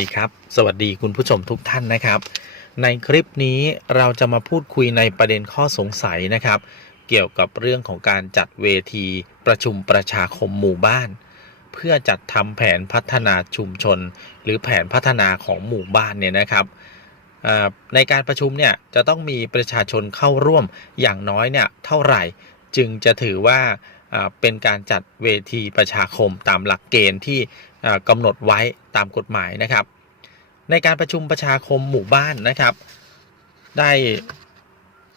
ดีครับ สวัสดีคุณผู้ชมทุกท่านนะครับ ในคลิปนี้เราจะมาพูดคุยในประเด็นข้อสงสัยนะครับ เกี่ยวกับเรื่องของการจัดเวทีประชุมประชาคมหมู่บ้าน เพื่อจัดทำแผนพัฒนาชุมชน หรือแผนพัฒนาของหมู่บ้านเนี่ยนะครับในการประชุมเนี่ยจะต้องมีประชาชนเข้าร่วมอย่างน้อยเนี่ยเท่าไหร่ จึงจะถือว่า เป็นการจัดเวทีประชาคมตามหลักเกณฑ์ที่อ่ากำหนดไว้ตามกฎหมายนะครับ ในการประชุมประชาคมหมู่บ้านนะครับ ได้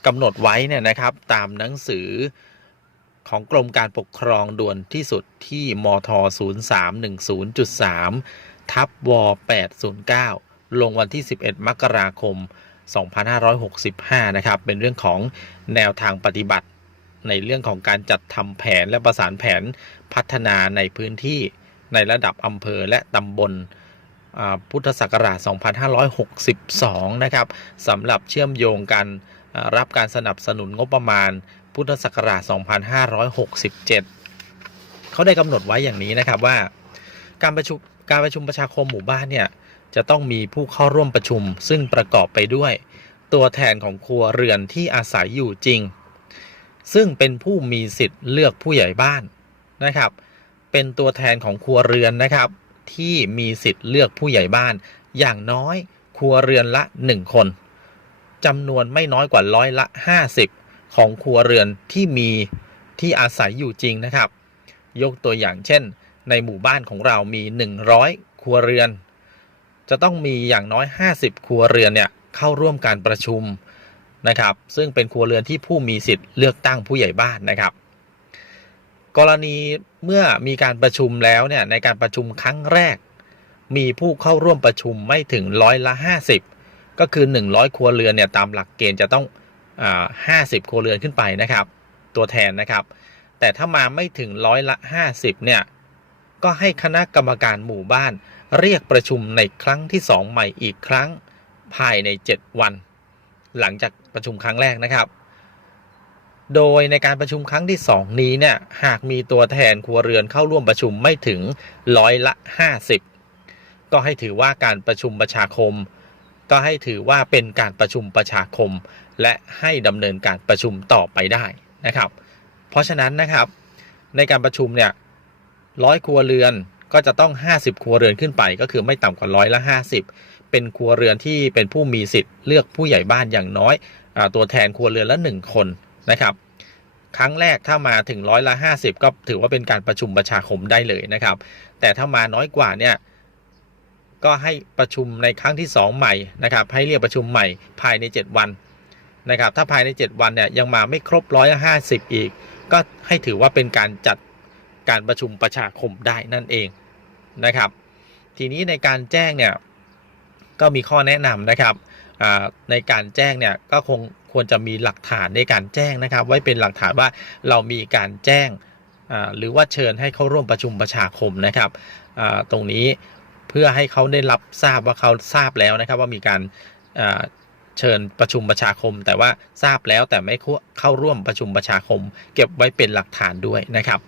กำหนดไว้เนี่ยนะครับตามหนังสือของกรมการปกครองด่วนที่สุดที่มท 0310.3 ทับว809 ลงวันที่ 11 มกราคม 2565 นะครับ เป็นเรื่องของแนวทางปฏิบัติ ในเรื่องของการจัดทำแผนและประสานแผนพัฒนาในพื้นที่ในระดับอำเภอและตำบลพุทธศักราช 2562 นะครับสำหรับเชื่อมโยงกันรับการสนับสนุนงบประมาณ พุทธศักราช 2567 เขาได้กำหนดไว้อย่างนี้นะครับว่า การประชุมการประชุมประชาคมหมู่บ้านเนี่ยจะต้องมีผู้เข้าร่วมประชุม ซึ่งประกอบไปด้วย ตัวแทนของครัวเรือนที่อาศัยอยู่จริง ซึ่งเป็นผู้มีสิทธิ์เลือกผู้ใหญ่บ้านนะครับ เป็นตัวแทนของครัวเรือนนะครับ ที่มีสิทธิ์เลือกผู้ใหญ่บ้าน อย่างน้อยครัวเรือนละ 1 คนจำนวนไม่น้อยกว่าร้อยละ 50 ของครัวเรือนที่มีที่อาศัยอยู่จริงนะครับ ยกตัวอย่างเช่น ในหมู่บ้านของเรามี 100 ครัวเรือน จะต้องมีอย่างน้อย 50 ครัวเรือนเนี่ยเข้าร่วมการประชุม นะครับ ซึ่งเป็นครัวเรือนที่ผู้มีสิทธิ์เลือกตั้งผู้ใหญ่บ้านนะครับ กรณีเมื่อมีการประชุมแล้วเนี่ยในการประชุมครั้งแรก มีผู้เข้าร่วมประชุมไม่ถึงร้อยละ 50 ก็คือ 100 ครัวเรือนเนี่ยตามหลักเกณฑ์จะต้องอา50ครัวเรือนขึ้นไปนะครับ ตัวแทนนะครับ แต่ถ้ามาไม่ถึงร้อยละ 50เนี่ยก็ให้คณะกรรมการหมู่บ้าน เรียกประชุมในครั้งที่ 2 ใหม่อีกครั้งภายใน 7 วัน หลังจากประชุมครั้งแรกนะครับ โดยในการประชุมครั้งที่ 2 นี้เนี่ยหากมีตัวแทนครัวเรือนเข้าร่วมประชุมไม่ถึงร้อยละ 50 ก็ให้ถือว่าการประชุมประชาคม ก็ให้ถือว่าเป็นการประชุมประชาคม และให้ดำเนินการประชุมต่อไปได้นะครับ เพราะฉะนั้นนะครับในการประชุมเนี่ยร้อยครัวเรือนก็จะต้อง 50 ครัวเรือนขึ้นไปก็คือไม่ต่ำกว่าร้อยละ 50 เป็นครัวเรือนที่เป็นผู้มีสิทธิ์เลือกผู้ใหญ่บ้านอย่างน้อยอตัวแทนครัวเรือนละ 1 คนนะครับครั้งแรกถ้ามาถึงร้อยละ 50 ก็ถือว่าเป็นการประชุมประชาคมได้เลยนะครับ แต่ถ้ามาน้อยกว่าเนี่ยก็ให้ประชุมในครั้งที่ 2 ใหม่นะครับให้เรียกประชุมใหม่ภายใน 7 วันนะครับถ้าภายใน 7 วันเนี่ยยังมาไม่ครบร้อยละ50อีก ก็ให้ถือว่าเป็นการจัดการประชุมประชาคมได้นั่นเองนะครับ ทีนี้ในการแจ้งเนี่ย ก็มีข้อแนะนำนะครับในการแจ้งเนี่ยก็คงควรจะมีหลักฐานในการแจ้งนะครับ ไว้เป็นหลักฐานว่าเรามีการแจ้งหรือว่าเชิญให้เข้าร่วมประชุมประชาคมนะครับตรงนี้เพื่อให้เขาได้รับทราบว่าเขาทราบแล้วนะครับ ว่ามีการเชิญประชุมประชาคม แต่ว่าทราบแล้วแต่ไม่เข้าร่วมประชุมประชาคม เก็บไว้เป็นหลักฐานด้วยนะครับ